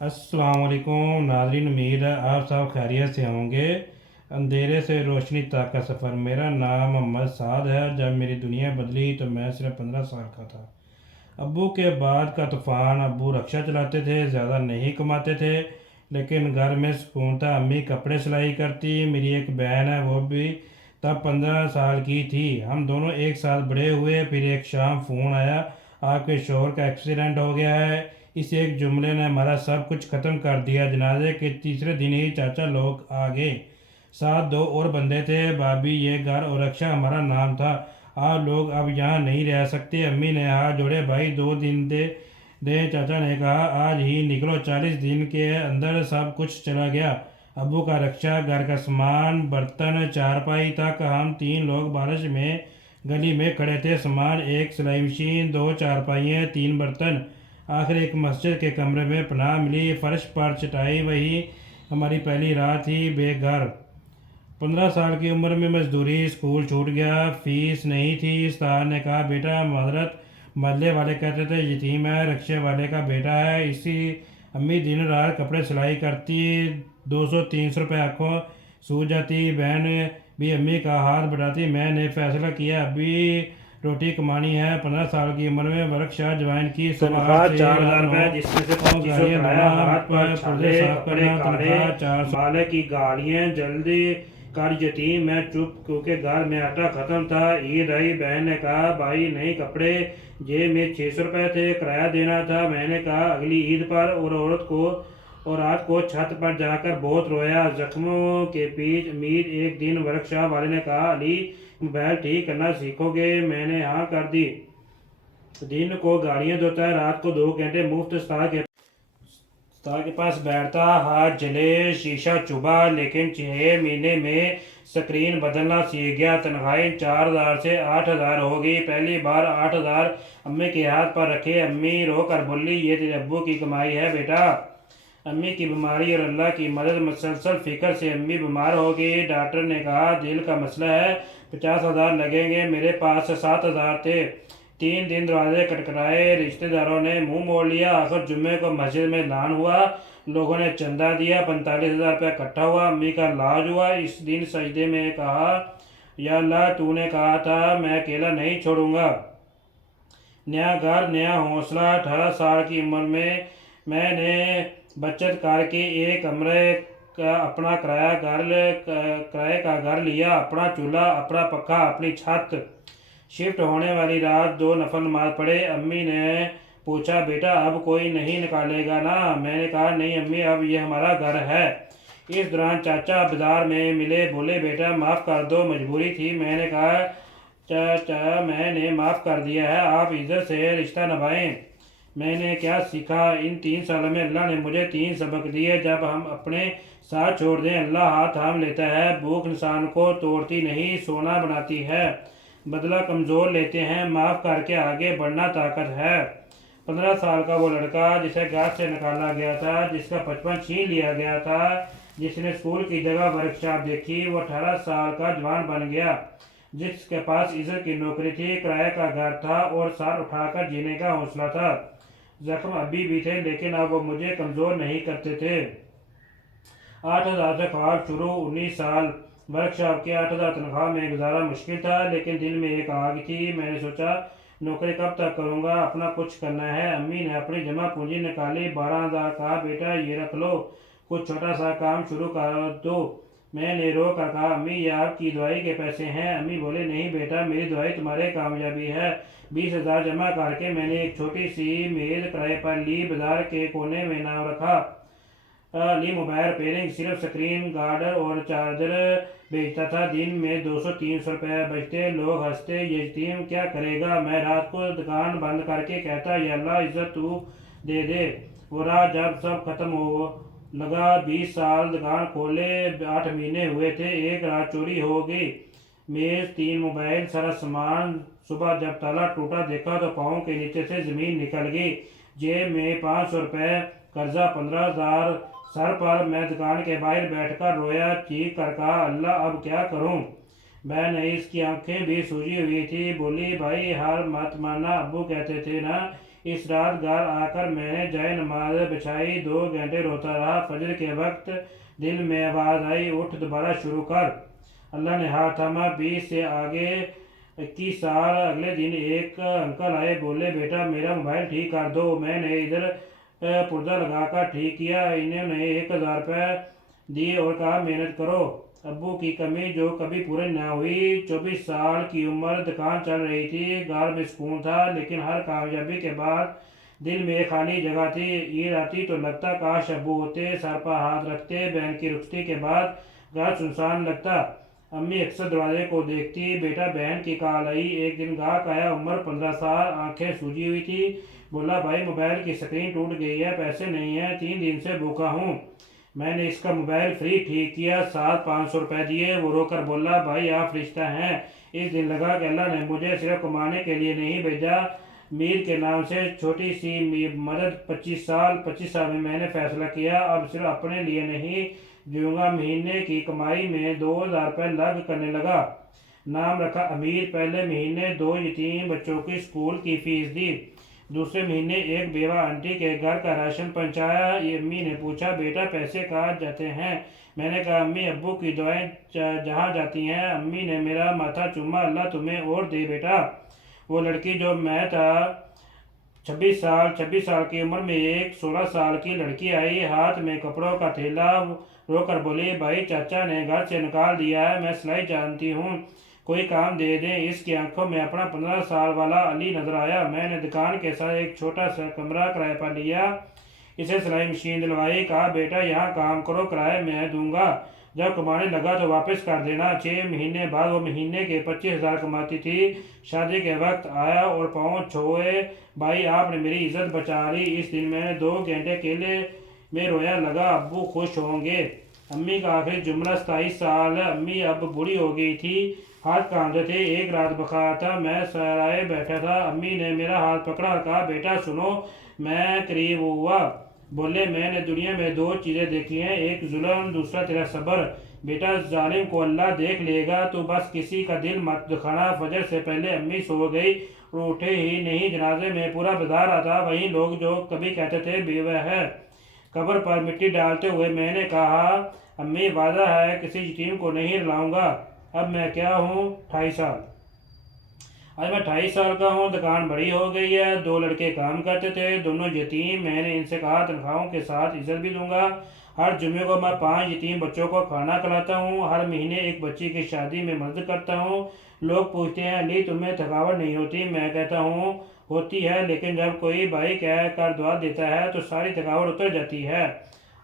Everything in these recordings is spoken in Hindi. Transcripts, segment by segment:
अस्सलाम वालेकुम नाज़रीन, उम्मीद है आप सब खैरियत से होंगे। अंधेरे से रोशनी तक का सफ़र। मेरा नाम मोहम्मद साद है। जब मेरी दुनिया बदली तो मैं सिर्फ 15 साल का था। अब्बू के बाद का तूफ़ान। अब्बू रक्शा चलाते थे, ज़्यादा नहीं कमाते थे, लेकिन घर में सुकून था। अम्मी कपड़े सिलाई करती। मेरी एक बहन है, वो भी तब 15 साल की थी। हम दोनों एक साथ बड़े हुए। फिर एक शाम फ़ोन आया, आपके शोहर का एक्सीडेंट हो गया है। इस एक जुमले ने हमारा सब कुछ ख़त्म कर दिया। जनाजे के तीसरे दिन ही चाचा लोग आ गए। साथ दो और बंदे थे, भाभी, ये घर और रक्षा हमारा नाम था। आप लोग अब यहाँ नहीं रह सकते। अम्मी ने हाथ जोड़े, भाई 2 दिन दे दे। चाचा ने कहा, आज ही निकलो। 40 दिन के अंदर सब कुछ चला गया। अब्बू का रक्षा, घर का सामान, बर्तन, चारपाई तक। हम 3 लोग बारिश में गली में खड़े थे। सामान, एक सिलाई मशीन, 2 चारपाइयाँ, 3 बर्तन। आखिर एक मस्जिद के कमरे में पनाह मिली। फर्श पर चटाई। वही हमारी पहली रात थी बेघर। 15 साल की उम्र में मजदूरी। स्कूल छूट गया, फीस नहीं थी। उस्ताद ने कहा, बेटा माजरत। महल्ले वाले कहते थे यतीम है, रिक्शे वाले का बेटा है। इसी अम्मी दिन रात कपड़े सिलाई करती। 200-300 रुपये आंखों सूझ जाती। बहन भी अम्मी का हाथ बढ़ाती। मैंने फैसला किया, अभी रोटी कमानी है। 15 साल की उम्र में वर्कशॉप ज्वाइन की। तनख्वाह 4,000 रुपये, जिसमें से 2500 किराया, हाथ पर छाले, कपड़े काले, माले की गाड़ियाँ। जल्दी कर यतीम। मैं चुप, क्योंकि घर में आटा ख़त्म था। ईद आई, बहन ने कहा, भाई नए कपड़े। जेब में 600 रुपये थे, किराया देना था। मैंने कहा अगली ईद पर। और रात को छत पर जाकर बहुत रोया। जख्मों के बीच उम्मीद। एक दिन वर्कशॉप वाले ने कहा, अली मोबाइल ठीक करना सीखोगे? मैंने हाँ कर दी। दिन को गाड़ियाँ धोता है, रात को 2 घंटे मुफ्त उस्ताद के पास बैठता। हाथ जले, शीशा चुभा, लेकिन 6 महीने में स्क्रीन बदलना सीख गया। तनख्वाहें 4,000 से 8,000 हो गई। पहली बार 8,000 अम्मी के हाथ पर रखे। अम्मी रो कर बोली, ये तेरे अब्बू की कमाई है बेटा। अम्मी की बीमारी और अल्लाह की मदद। मुसलसल फिक्र से अम्मी बीमार हो गई। डॉक्टर ने कहा, दिल का मसला है, 50,000 लगेंगे। मेरे पास 7,000 थे। 3 दिन दरवाजे खटखटाए, रिश्तेदारों ने मुंह मोड़ लिया। आखिर जुम्मे को मस्जिद में ऐलान हुआ, लोगों ने चंदा दिया। 45,000 रुपया इकट्ठा हुआ। अम्मी का इलाज हुआ। इस दिन सजदे में कहा, या अल्लाह, तूने कहा था मैं अकेला नहीं छोड़ूंगा। नया घर, नया हौसला। 18 साल की उम्र में मैंने बचत करके एक कमरे का अपना किराए का घर लिया। अपना चूल्हा, अपना पक्का, अपनी छत। शिफ्ट होने वाली रात 2 नफल नमाज पढ़े। अम्मी ने पूछा, बेटा अब कोई नहीं निकालेगा ना? मैंने कहा, नहीं अम्मी, अब ये हमारा घर है। इस दौरान चाचा बाजार में मिले। बोले, बेटा माफ़ कर दो, मजबूरी थी। मैंने कहा, चाचा मैंने माफ़ कर दिया है, आप इज्जत से रिश्ता निभाएं। मैंने क्या सीखा? इन 3 सालों में अल्लाह ने मुझे 3 सबक दिए। जब हम अपने साथ छोड़ दें, अल्लाह हाथ थाम लेता है। भूख इंसान को तोड़ती नहीं, सोना बनाती है। बदला कमज़ोर लेते हैं, माफ़ करके आगे बढ़ना ताकत है। 15 साल का वो लड़का जिसे घर से निकाला गया था, जिसका बचपन छीन लिया गया था, जिसने स्कूल की जगह वर्कशॉप देखी, वो 18 साल का जवान बन गया। जिसके पास इज्जत की नौकरी थी, किराए का घर था और सर उठाकर जीने का हौसला था। जख्म अभी भी थे, लेकिन अब वो मुझे कमज़ोर नहीं करते थे। 8,000 से ख्वाब शुरू। 19 साल वर्कशॉप के 8,000 तनख्वाह में गुजारा मुश्किल था, लेकिन दिल में एक आग थी। मैंने सोचा, नौकरी कब तक करूँगा, अपना कुछ करना है। अम्मी ने अपनी जमा पूंजी निकाली। 12,000 कहा, बेटा ये रख लो, कुछ छोटा सा काम शुरू कर दो। मैंने रो कर कहा, अम्मी ये आपकी दवाई के पैसे हैं। अम्मी बोले, नहीं बेटा, मेरी दवाई तुम्हारे कामयाबी है। 20,000 जमा करके मैंने एक छोटी सी मेज किराए पर ली। बाजार के कोने में नाम रखा, ली मोबाइल रिपेयरिंग। सिर्फ स्क्रीन गार्ड और चार्जर बेचता था। दिन में 200-300 रुपये बचते। लोग हंसते, ये यतीम क्या करेगा? मैं रात को दुकान बंद करके कहता, या अल्लाह इज्जत तू दे दे। वो रात जब सब खत्म हो लगा, 20 साल दुकान खोले, 8 महीने हुए थे, एक रात चोरी हो गई। मेज, 3 मोबाइल, सारा सामान। सुबह जब ताला टूटा देखा तो पाँव के नीचे से ज़मीन निकल गई। जेब में 500 रुपये, कर्जा 15,000 सर पर। मैं दुकान के बाहर बैठकर रोया, चीख कर कहा, अल्लाह अब क्या करूं? बहन इसकी आंखें भी सूजी हुई थी। बोली, भाई हार मत मानना, अब्बू कहते थे ना, इस रात घर आकर मैंने जाए नमाज बिछाई, 2 घंटे रोता रहा। फजर के वक्त दिल में आवाज़ आई, उठ दोबारा शुरू कर। अल्लाह ने हाथ थामा। 20 से आगे 21 साल। अगले दिन एक अंकल आए, बोले बेटा मेरा मोबाइल ठीक कर दो। मैंने इधर पुर्जा लगाकर ठीक किया। इन्होंने 1000 रुपये दिए और कहा मेहनत करो। अब्बू की कमी जो कभी पूरी ना हुई। 24 साल की उम्र, दुकान चल रही थी, घर में सुकून था, लेकिन हर कामयाबी के बाद दिल में एक खाली जगह थी। ईद आती तो लगता काश अब्बू होते, सर पर हाथ रखते। बहन की रुखसती के बाद घर सुनसान लगता। अम्मी अक्सर दरवाजे को देखती, बेटा बहन की कॉल आई। एक दिन गाहक आया, उम्र 15 साल, आंखें सूजी हुई थी। बोला भाई मोबाइल की स्क्रीन टूट गई है, पैसे नहीं है, 3 दिन से भूखा हूँ। मैंने इसका मोबाइल फ्री ठीक किया, साथ 500 रुपये दिए। वो रोकर बोला भाई आप रिश्ता हैं। इस दिन लगा कि अल्लाह ने मुझे सिर्फ कमाने के लिए नहीं भेजा। मीर के नाम से छोटी सी मदद। 25 साल में मैंने फैसला किया अब सिर्फ अपने लिए नहीं जीऊँगा। महीने की कमाई में 2000 रुपये लग करने लगा। नाम रखा अमीर। पहले महीने 2 यतीम बच्चों की स्कूल की फीस दी। दूसरे महीने एक बेवा आंटी के घर का राशन पहुंचाया। अम्मी ने पूछा बेटा पैसे कहाँ जाते हैं। मैंने कहा अम्मी अब्बू की दुआएं जहाँ जाती हैं। अम्मी ने मेरा माथा चूमा। अल्लाह तुम्हें और दे बेटा। वो लड़की जो मैं था 26 साल की उम्र में एक 16 साल की लड़की आई, हाथ में कपड़ों का थैला। रोकर बोली भाई चाचा ने घर से निकाल दिया है, मैं सिलाई जानती हूँ, कोई काम दे दें। इसकी आंखों में अपना 15 साल वाला अली नजर आया। मैंने दुकान के साथ एक छोटा सा कमरा किराए पर लिया, इसे सिलाई मशीन दिलवाई। कहा बेटा यहाँ काम करो, किराया मैं दूंगा, जब कमाने लगा तो वापस कर देना। 6 महीने बाद वो महीने के 25,000 कमाती थी। शादी के वक्त आया और पाँव छोए, भाई आपने मेरी इज्जत बचा ली। इस दिन मैंने 2 घंटे अकेले में रोया। लगा अब्बू खुश होंगे। अम्मी का आखिरी जुमला। 27 साल। अम्मी अब बूढ़ी हो गई थी, हाथ कांपते थे। एक रात बुखार था, मैं सराय बैठा था। अम्मी ने मेरा हाथ पकड़ा और कहा बेटा सुनो। मैं करीब हुआ। बोले मैंने दुनिया में 2 चीज़ें देखी हैं, एक जुल्म, दूसरा तेरा सब्र। बेटा जालिम को अल्लाह देख लेगा, तो बस किसी का दिल मत दुखाना। फजर से पहले अम्मी सो गई और उठे ही नहीं। जनाजे में पूरा बाजार आता। वहीं लोग जो कभी कहते थे बेवा है। कब्र पर मिट्टी डालते हुए मैंने कहा अम्मी वादा है किसी यतीम को नहीं रुलाऊंगा। अब मैं क्या हूँ 28 साल। आज मैं 28 साल का हूँ। दुकान बड़ी हो गई है, 2 लड़के काम करते थे, दोनों यतीम। मैंने इनसे कहा तनख्वाहों के साथ इज्जत भी दूंगा। हर जुम्मे को मैं 5 यतीम बच्चों को खाना खिलाता हूँ। हर महीने एक बच्ची की शादी में मदद करता हूँ। लोग पूछते हैं अली तुम्हें थकावट नहीं होती। मैं कहता हूँ होती है, लेकिन जब कोई भाई कह कर दुआ देता है तो सारी थकावट उतर जाती है।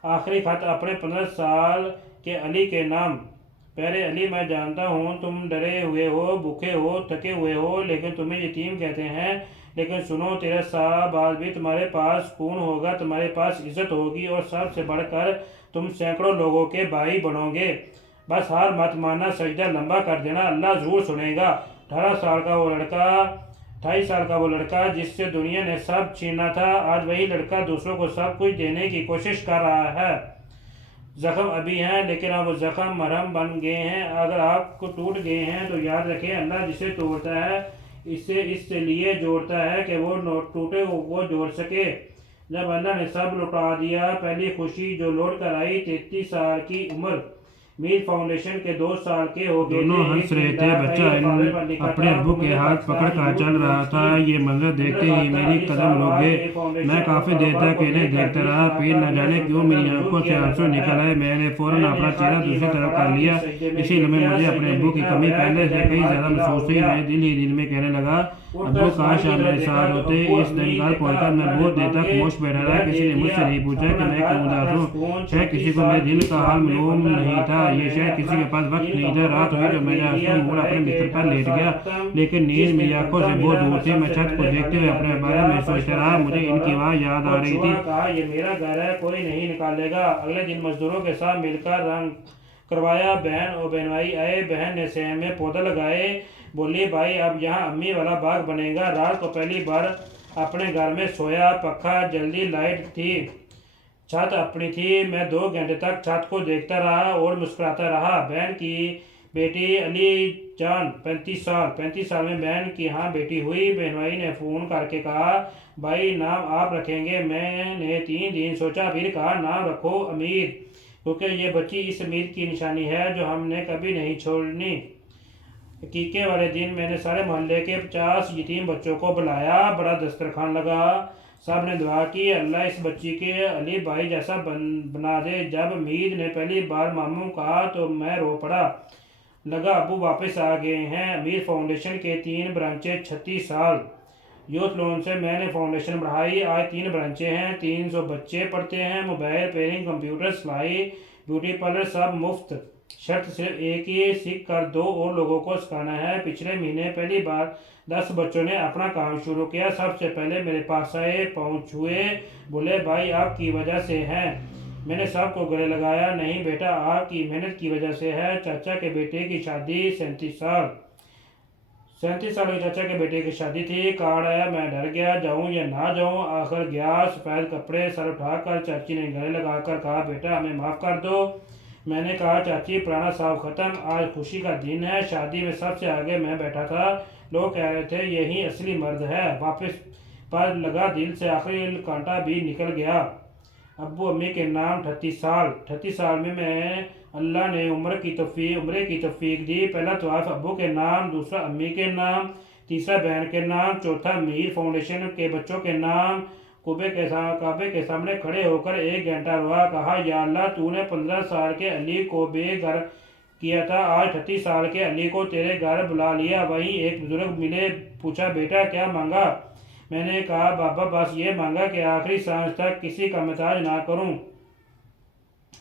आखिरी खत अपने 15 साल के अली के नाम। प्यारे अली मैं जानता हूँ तुम डरे हुए हो, भूखे हो, थके हुए हो, लेकिन तुम्हें यतीम कहते हैं। लेकिन सुनो 13 साल बाद भी तुम्हारे पास सुकून होगा, तुम्हारे पास इज्जत होगी और सबसे बढ़कर तुम सैकड़ों लोगों के भाई बनोगे। बस हार मत मानना, सजदा लंबा कर देना, अल्लाह ज़रूर सुनेगा। 28 साल का वो लड़का जिससे दुनिया ने सब छीना था, आज वही लड़का दूसरों को सब कुछ देने की कोशिश कर रहा है। जख्म अभी हैं, लेकिन अब वो जख्म मरहम बन गए हैं। अगर आपको टूट गए हैं तो याद रखें अल्लाह जिसे तोड़ता है इससे लिए जोड़ता है कि वो टूटे वो जोड़ सके। जब अल्लाह ने सब लौटा दिया, पहली खुशी जो लौट कर आई। 33 साल की उम्र, मीर फाउंडेशन के 2 साल के हो गए। दोनों हंस रहे थे। बच्चा अपने अब्बू के हाथ पकड़ कर चल रहा था। ये मंजर देखते ही मेरी कदम रुक गए। मैं काफी देर तक इन्हें देखता रहा। फिर न जाने क्यों मेरी आंखों से आंसू निकल आए। मैंने फौरन अपना चेहरा दूसरी तरफ कर लिया। इसी लम्हे मुझे अपने अब्बू की कमी पहले से कई ज्यादा महसूस हुई। मैं दिल ही दिल में कहने लगा अब्बू काश आप मेरे साथ होते। इस दिन घर पहुंचकर मैं बहुत देर तक खामोश बैठा रहा। किसी ने मुझसे नहीं पूछा कि मैं क्यों उदास हूँ। शायद किसी को मेरे दिल का हाल मालूम नहीं था। ये शायद किसी के पास वक्त नहीं था। रात हुई तो मैंने आंसू मोड़ अपने बिस्तर पर लेट गया, लेकिन नींद मेरी आंखों से बहुत दूर थी। मैं छत को देखते हुए अपने बारे में सोचता रहा। मुझे इनकी आवाज़ याद आ रही थी। कहा ये मेरा घर है, कोई नहीं निकालेगा। अगले दिन मजदूरों के साथ मिलकर रंग करवाया। बहन और बहनवाई आए। बहन ने सहन में पौधा लगाए। बोली भाई अब यहाँ अम्मी वाला बाग बनेगा। रात को पहली बार अपने घर में सोया। पक्खा जल्दी, लाइट थी, छत अपनी थी। मैं 2 घंटे तक छत को देखता रहा और मुस्कुराता रहा। बहन की बेटी अली जान 35 साल में बहन की यहाँ बेटी हुई। बहन भाई ने फ़ोन करके कहा भाई नाम आप रखेंगे। मैंने 3 दिन सोचा, फिर कहा नाम रखो अमीर, क्योंकि ये बच्ची इस अमीर की निशानी है जो हमने कभी नहीं छोड़नी। अकीके वाले दिन मैंने सारे मोहल्ले के 50 यतीम बच्चों को बुलाया। बड़ा दस्तरखान लगा, सब ने दुआ की अल्लाह इस बच्ची के अली भाई जैसा बना दे। जब मीद ने पहली बार मामू कहा तो मैं रो पड़ा। लगा अबू वापस आ गए हैं। अमीर फाउंडेशन के 3 ब्रांचें, 36 साल यूथ लोन से मैंने फाउंडेशन बढ़ाई। आज 3 ब्रांचें हैं, 300 बच्चे पढ़ते हैं। मोबाइल रिपेयरिंग, कंप्यूटर, सिलाई, ब्यूटी पार्लर सब मुफ्त। शर्त सिर्फ एक ही, सीख कर 2 और लोगों को सिखाना है। पिछले महीने पहली बार 10 बच्चों ने अपना काम शुरू किया। सबसे पहले मेरे पास आए, पाँव छुए, बोले भाई आपकी वजह से हैं। मैंने सबको गले लगाया, नहीं बेटा आपकी मेहनत की वजह से है। चाचा के बेटे की शादी, 37 साल के चाचा के बेटे की शादी थी। कार्ड आया, मैं डर गया जाऊं या ना जाऊं। आखिर गया। सफ़ेद कपड़े सर उठाकर चाची ने गले लगाकर कहा बेटा हमें माफ़ कर दो। मैंने कहा चाची पुराना साव ख़त्म, आज खुशी का दिन है। शादी में सबसे आगे मैं बैठा था। लोग कह रहे थे यही असली मर्द है। वापस पर लगा दिल से, आखिरी कांटा भी निकल गया। अब्बू अम्मी के नाम 38 साल में मैं अल्लाह ने उम्र की तौफीक दी। पहला तवाफ़ अब्बू के नाम, दूसरा अम्मी के नाम, तीसरा बहन के नाम, चौथा मीर फाउंडेशन के बच्चों के नाम। काबे के सामने खड़े होकर 1 घंटा रोआ, कहा या अल्लाह तूने 15 साल के अली को बेघर किया था, आज 38 साल के अली को तेरे घर बुला लिया। वहीं एक बुजुर्ग मिले, पूछा बेटा क्या मांगा। मैंने कहा बाबा बस ये मांगा कि आखिरी सांस तक किसी का मोहताज ना करूं।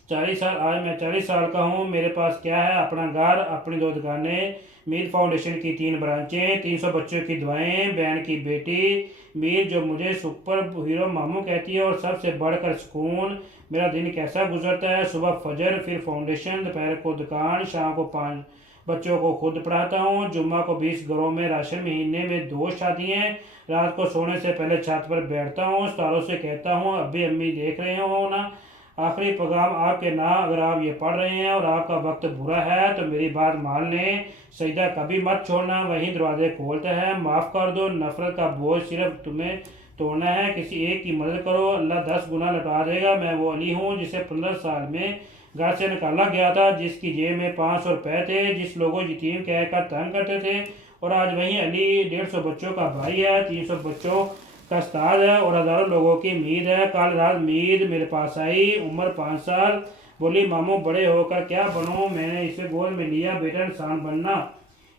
40 साल, आज मैं 40 साल का हूं। मेरे पास क्या है, अपना घर, अपनी 2 दुकानें, मीर फाउंडेशन की 3 ब्रांचें, 300 बच्चों की दुआएं, बहन की बेटी मीर जो मुझे सुपर हीरो मामू कहती है, और सबसे बढ़कर सुकून। मेरा दिन कैसा गुजरता है, सुबह फजर, फिर फाउंडेशन, दोपहर को दुकान, शाम को 5 बच्चों को खुद पढ़ाता हूँ। जुम्मा को 20 घरों में राशन, महीने में 2 शादियाँ। रात को सोने से पहले छत पर बैठता हूँ, सालों से कहता हूँ अभी अम्मी देख रहे हो ना, आखिरी पैगाम आपके ना। अगर आप ये पढ़ रहे हैं और आपका वक्त बुरा है तो मेरी बात मान लें, सजदा कभी मत छोड़ना, वहीं दरवाजे खोलता है। माफ़ कर दो, नफरत का बोझ सिर्फ तुम्हें तोड़ना है। किसी एक की मदद करो, अल्लाह 10 गुना लौटा देगा। मैं वो अली हूँ जिसे 15 साल में घर से निकाला गया था, जिसकी जेब में 500 रुपये थे, जिस लोगों यतीम कहकर तंग करते थे, और आज वहीं अली 150 बच्चों का भाई है, 300 बच्चों का उस्ताद है, और हज़ारों लोगों की मीद है। कल रात मीद मेरे पास आई, उम्र 5 साल, बोली मामू बड़े होकर क्या बनूं। मैंने इसे गोद में लिया, बेटा इंसान बनना।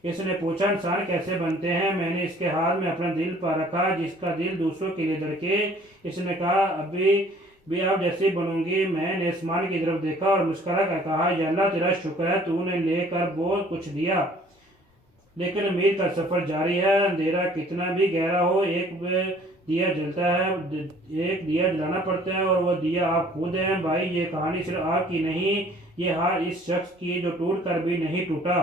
इसने पूछा इंसान कैसे बनते हैं। मैंने इसके हाथ में अपना दिल पा रखा, जिसका दिल दूसरों के लिए धड़के। इसने कहा अभी भी आप जैसे बनूंगी। मैंने आसमान की तरफ देखा और मुस्कुरा कर कहा या अल्लाह तेरा शुक्र है, तूने लेकर बहुत कुछ दिया, लेकिन उम्मीद का सफ़र जारी है। अंधेरा कितना भी गहरा हो, एक दिया जलता है, एक दिया जलाना पड़ता है, और वह दिया आप खुद हैं। भाई ये कहानी सिर्फ आपकी नहीं, ये हार इस शख्स की जो टूट कर भी नहीं टूटा।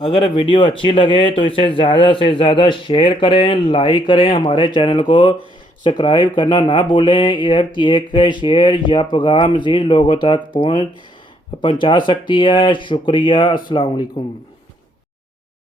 अगर वीडियो अच्छी लगे तो इसे ज़्यादा से ज़्यादा शेयर करें, लाइक करें, हमारे चैनल को सब्सक्राइब करना ना भूलें। एक शेयर या पैगाम मज़ीद लोगों तक पहुंचा सकती है। शुक्रिया। अस्सलाम वालेकुम।